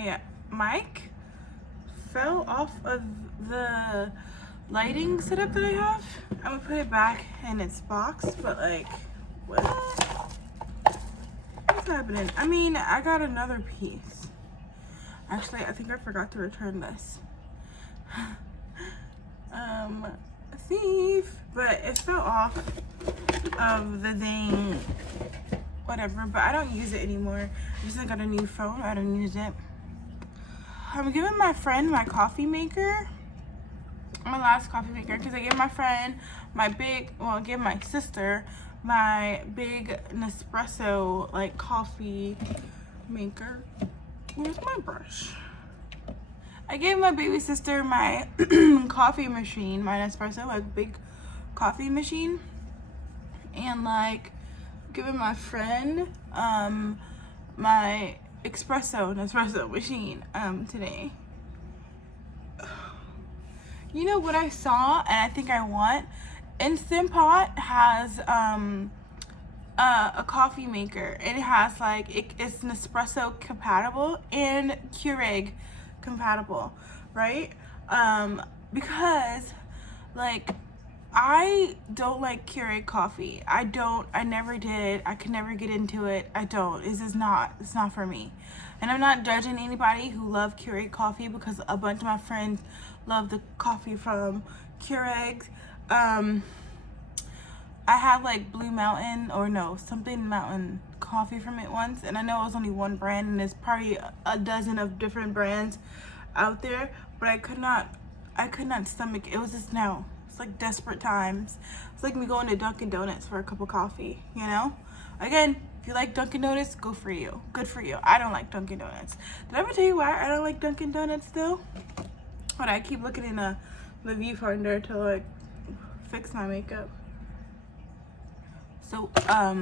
my mic fell off of the lighting setup that I have. I'm gonna put it back in its box, but like, what's happening? I mean, I got another piece. Actually, I think I forgot to return this. Thief, but it fell off of the thing, whatever, but I don't use it anymore. I just got a new phone. I don't use it. I'm giving my friend my coffee maker, my last coffee maker, because I gave my friend my big, well, I gave my sister my big Nespresso like coffee maker. Where's my brush? I gave my baby sister my coffee machine, my Nespresso, like big coffee machine, and like giving my friend my Nespresso machine today. You know what I saw and I think I want? Instant Pot has a coffee maker, and it has like it's Nespresso compatible and Keurig compatible, right? Because like I don't like Keurig coffee. I never did. I could never get into it. It's not for me. And I'm not judging anybody who love Keurig coffee, because a bunch of my friends love the coffee from Keurig. I had like Blue Mountain, or no, something Mountain coffee from it once, and I know it was only one brand, and there's probably a dozen of different brands out there, but I could not stomach it. It was just no. It's like desperate times. It's like me going to Dunkin' Donuts for a cup of coffee, you know? Again, if you like Dunkin' Donuts, go for you. Good for you. I don't like Dunkin' Donuts. Did I ever tell you why I don't like Dunkin' Donuts though? But I keep looking in the viewfinder to like fix my makeup. So, I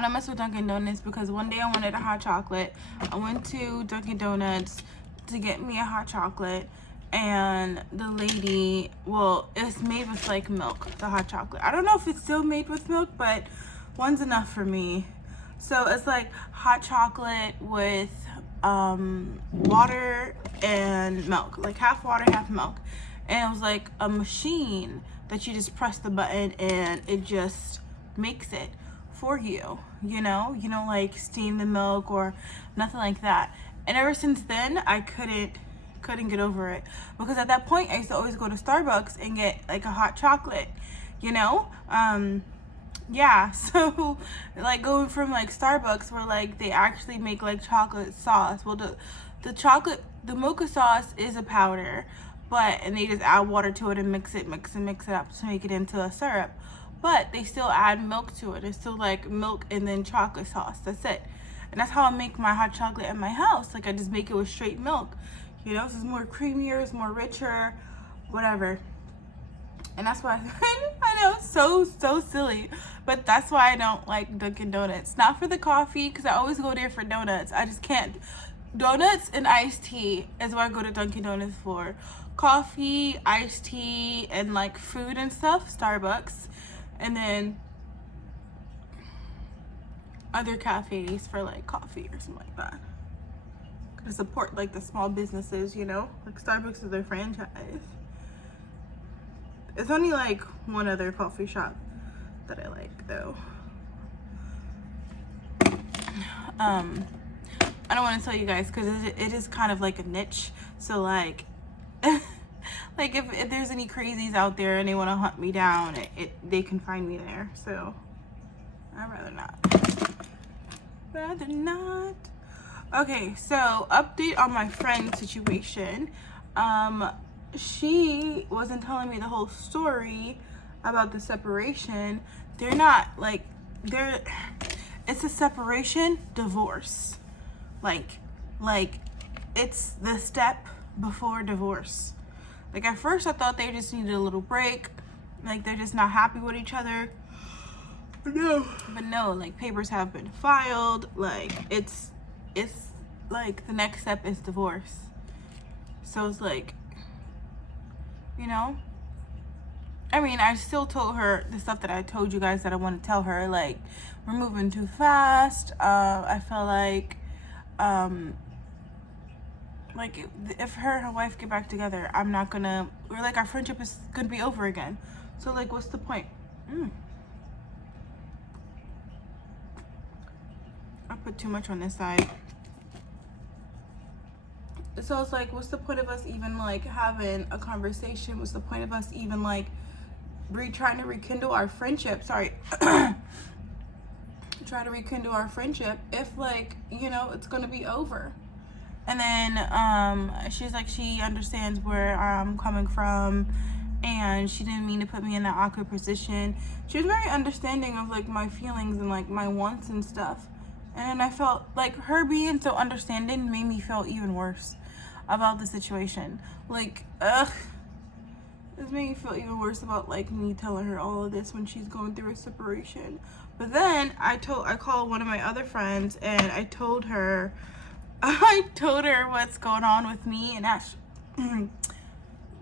don't mess with Dunkin' Donuts because one day I wanted a hot chocolate. I went to Dunkin' Donuts to get me a hot chocolate, and the lady, well, it's made with like milk, the hot chocolate. I don't know if it's still made with milk, but one's enough for me. So it's like hot chocolate with water and milk, like half water, half milk. And it was like a machine that you just press the button and it just makes it for you, you know? You don't like steam the milk or nothing like that. And ever since then, I couldn't get over it, because at that point I used to always go to Starbucks and get like a hot chocolate, you know? Yeah, so like going from like Starbucks where like they actually make like chocolate sauce. Well, the mocha sauce is a powder, and they just add water to it and mix it up to make it into a syrup. But they still add milk to it. It's still like milk and then chocolate sauce. That's it. And that's how I make my hot chocolate at my house. Like I just make it with straight milk. You know, this is more creamier, it's more richer, whatever. And that's why I know, so silly, but that's why I don't like Dunkin' Donuts. Not for the coffee, because I always go there for donuts. I just can't. Donuts and iced tea is what I go to Dunkin' Donuts for. Coffee, iced tea, and like food and stuff, Starbucks. And then other cafes for like coffee or something like that. To support like the small businesses, you know, like Starbucks is their franchise. It's only like one other coffee shop that I like though. I don't want to tell you guys because it is kind of like a niche. So like like if there's any crazies out there and they want to hunt me down, they can find me there. So I'd rather not. Okay, so update on my friend's situation. She wasn't telling me the whole story about the separation. They're not like, it's a separation divorce. Like it's the step before divorce. Like at first I thought they just needed a little break. Like they're just not happy with each other. But no, like papers have been filed. Like it's like the next step is divorce. So it's like, you know, I mean, I still told her the stuff that I told you guys that I want to tell her. Like, we're moving too fast. I feel like Like, if her and her wife get back together, I'm not gonna, or like our friendship is gonna be over again. So like, what's the point? I put too much on this side. So it's like, what's the point of us even like having a conversation? What's the point of us even like trying to rekindle our friendship? Sorry. Try to rekindle our friendship if like, you know, it's gonna be over. And then she's like, she understands where I'm coming from, and she didn't mean to put me in that awkward position. She was very understanding of like my feelings and like my wants and stuff. And I felt like her being so understanding made me feel even worse about the situation. Like, this made me feel even worse about like me telling her all of this when she's going through a separation. But then I called one of my other friends and I told her what's going on with me and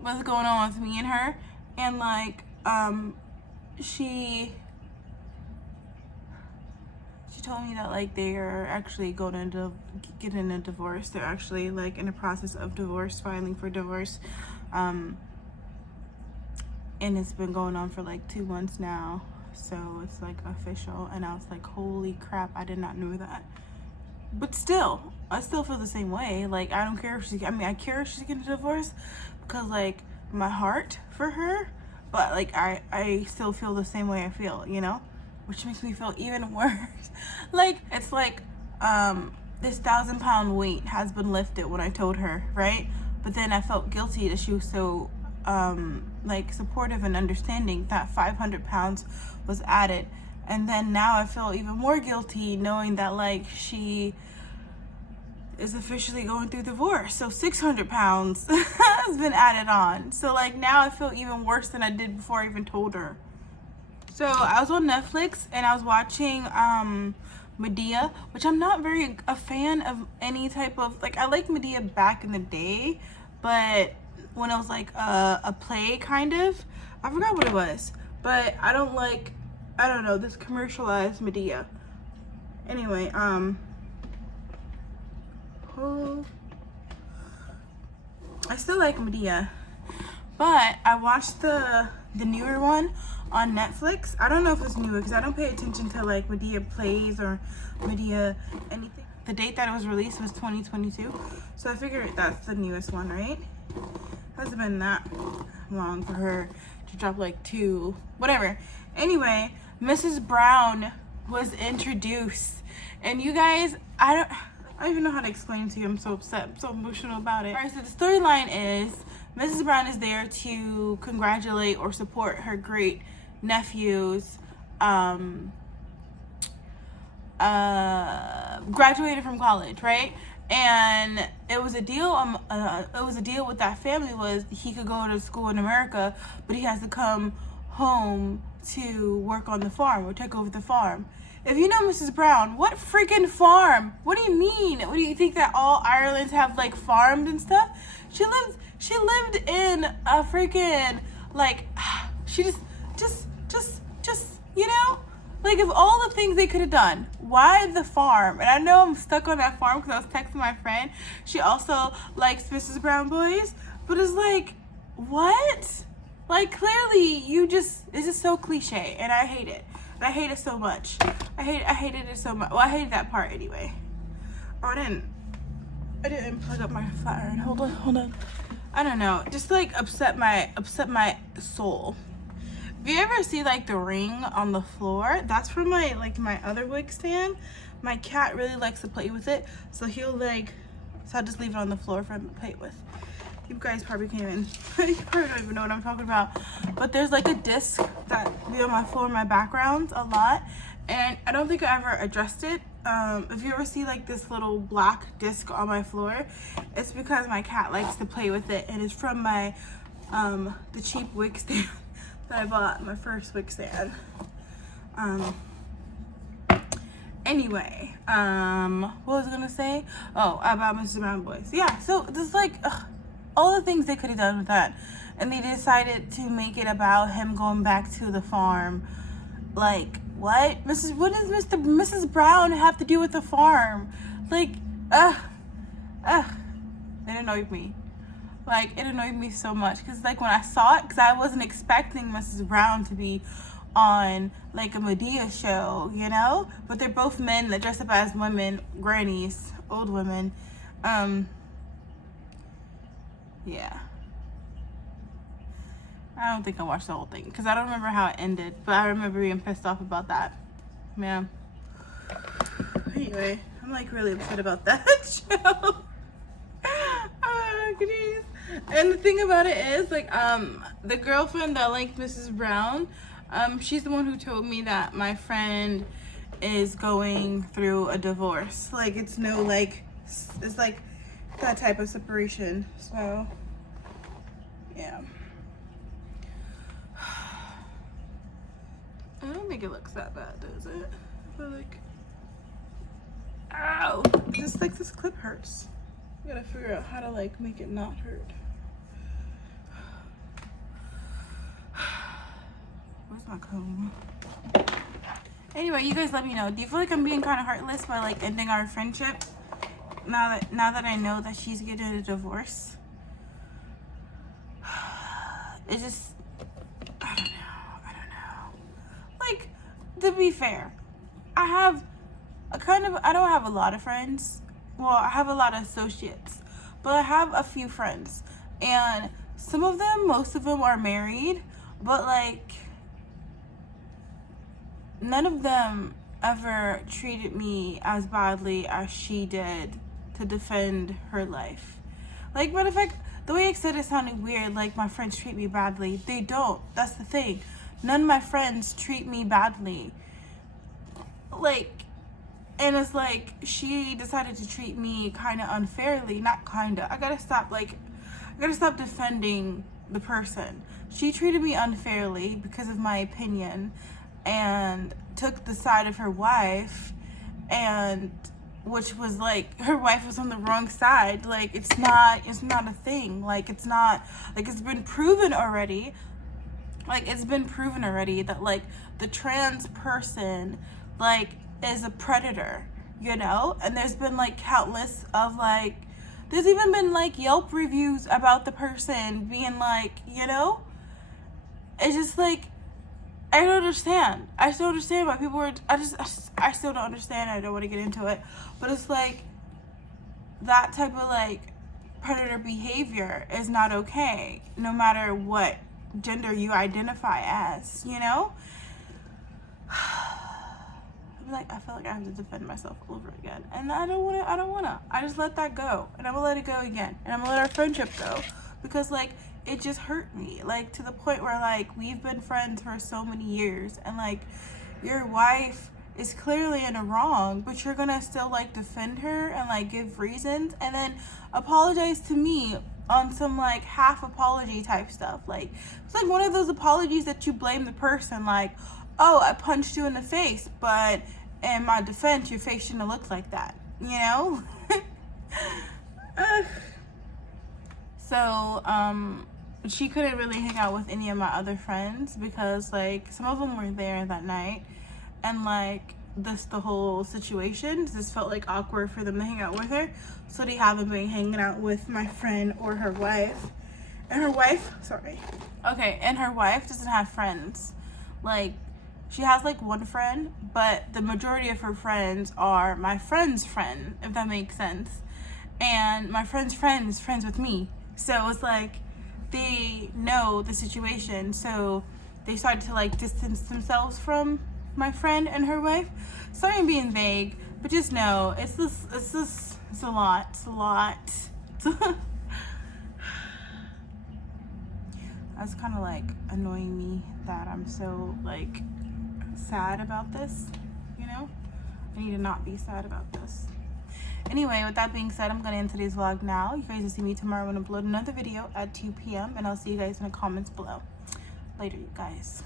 what's going on with me and her. And like, she told me that like they are actually going to get in a divorce. They're actually like in the process of divorce, filing for divorce. And it's been going on for like 2 months now. So it's like official. And I was like, holy crap, I did not know that. But still, I still feel the same way. Like, I don't care if I care if she's getting a divorce because like my heart for her, but like I still feel the same way I feel, you know, which makes me feel even worse. Like, it's like this 1,000-pound weight has been lifted when I told her, right? But then I felt guilty that she was so like supportive and understanding that 500 pounds was added. And then now I feel even more guilty knowing that like she is officially going through divorce. So 600 pounds has been added on. So like now I feel even worse than I did before I even told her. So I was on Netflix and I was watching Medea, which I'm not very a fan of any type of, like, I like Medea back in the day, but when it was like a play kind of, I forgot what it was, but I don't know, this commercialized Medea. Anyway, I still like Medea, but I watched the newer one on Netflix. I don't know if it's newer because I don't pay attention to like Medea plays or Medea anything. The date that it was released was 2022, so I figured that's the newest one, right? Hasn't been that long for her to drop like 2, whatever. Anyway, Mrs. Brown was introduced, and you guys, I don't even know how to explain it to you. I'm so upset. I'm so emotional about it. All right, so the storyline is Mrs. Brown is there to congratulate or support her great nephew's graduated from college, right? And it was a deal. With that family was he could go to school in America, but he has to come home to work on the farm or take over the farm. If you know Mrs. Brown, what freaking farm? What do you mean? What do you think that all Irelands have like farms and stuff? She lived in a freaking like she just you know, like, of all the things they could have done, why the farm? And I know I'm stuck on that farm because I was texting my friend. She also likes Mrs. Brown boys, but it's like, what? Like, clearly it's just so cliche, and I hate it. And I hate it so much. I hated it so much. Well, I hated that part anyway. Oh, I didn't plug up my flat iron. Hold on. I don't know. Just like upset my soul. If you ever see like the ring on the floor, that's from my other wig stand. My cat really likes to play with it, so I'll just leave it on the floor for him to play with. You guys probably can't even, you probably don't even know what I'm talking about. But there's like a disc that be on my floor, my backgrounds a lot, and I don't think I ever addressed it. If you ever see like this little black disc on my floor, it's because my cat likes to play with it, and it's from my the cheap wig stand that I bought, my first wig stand. Anyway, what was I gonna say? Oh, about Mrs. Brown boys. Yeah, so there's like all the things they could have done with that, and they decided to make it about him going back to the farm. Like, what does Mrs. Brown have to do with the farm? Like, It annoyed me. Like, it annoyed me so much. Because, like, when I saw it, because I wasn't expecting Mrs. Brown to be on, like, a Medea show, you know? But they're both men that dress up as women, grannies, old women. Yeah. I don't think I watched the whole thing. Because I don't remember how it ended. But I remember being pissed off about that. Yeah. Anyway, I'm, like, really upset about that show. Oh, goodness. And the thing about it is, like, the girlfriend that liked Mrs. Brown, she's the one who told me that my friend is going through a divorce. Like, it's no, like, it's like that type of separation. So, yeah. I don't think it looks that bad, does it? I feel like, ow! Just like this clip hurts. I gotta figure out how to, like, make it not hurt. Where's my comb? Anyway, you guys let me know. Do you feel like I'm being kind of heartless by, like, ending our friendship? Now that I know that she's getting a divorce? It's just, I don't know. Like, to be fair, I don't have a lot of friends. Well, I have a lot of associates, but I have a few friends, and most of them are married, but, like, none of them ever treated me as badly as she did to defend her life. Like, matter of fact, the way I said it sounded weird, like my friends treat me badly. They don't. That's the thing. None of my friends treat me badly. Like, and it's like, she decided to treat me kind of unfairly. Not kind of. I gotta stop defending the person. She treated me unfairly because of my opinion and took the side of her wife, and which was like, her wife was on the wrong side. Like, it's not a thing. Like, it's not, like, it's been proven already. Like, it's been proven already that, like, the trans person, like, is a predator, you know? And there's been, like, countless of, like, there's even been, like, Yelp reviews about the person being, like, you know? It's just, like, I don't understand. I still understand why people are, I still don't understand. I don't want to get into it. But it's, like, that type of, like, predator behavior is not okay, no matter what gender you identify as, you know? Like, I feel like I have to defend myself over again, and I don't wanna. I just let that go, and I'm gonna let it go again, and I'm gonna let our friendship go, because, like, it just hurt me, like, to the point where, like, we've been friends for so many years, and, like, your wife is clearly in the wrong, but you're gonna still, like, defend her and, like, give reasons, and then apologize to me on some, like, half apology type stuff. Like, it's like one of those apologies that you blame the person, like, oh, I punched you in the face, but in my defense, your face shouldn't have looked like that, you know? So, she couldn't really hang out with any of my other friends because, like, some of them were there that night, and, like, the whole situation just felt, like, awkward for them to hang out with her, so they haven't been hanging out with my friend or her wife. And her wife, and her wife doesn't have friends. Like, she has, like, one friend, but the majority of her friends are my friend's friend, if that makes sense. And my friend's friend is friends with me. So it's like, they know the situation, so they started to, like, distance themselves from my friend and her wife. Sorry I'm being vague, but just know, it's a lot. That's kind of, like, annoying me that I'm so, like, sad about this, you know? I need to not be sad about this. Anyway, with that being said, I'm going to end today's vlog now. You guys will see me tomorrow when I upload another video at 2 p.m. and I'll see you guys in the comments below. Later, you guys.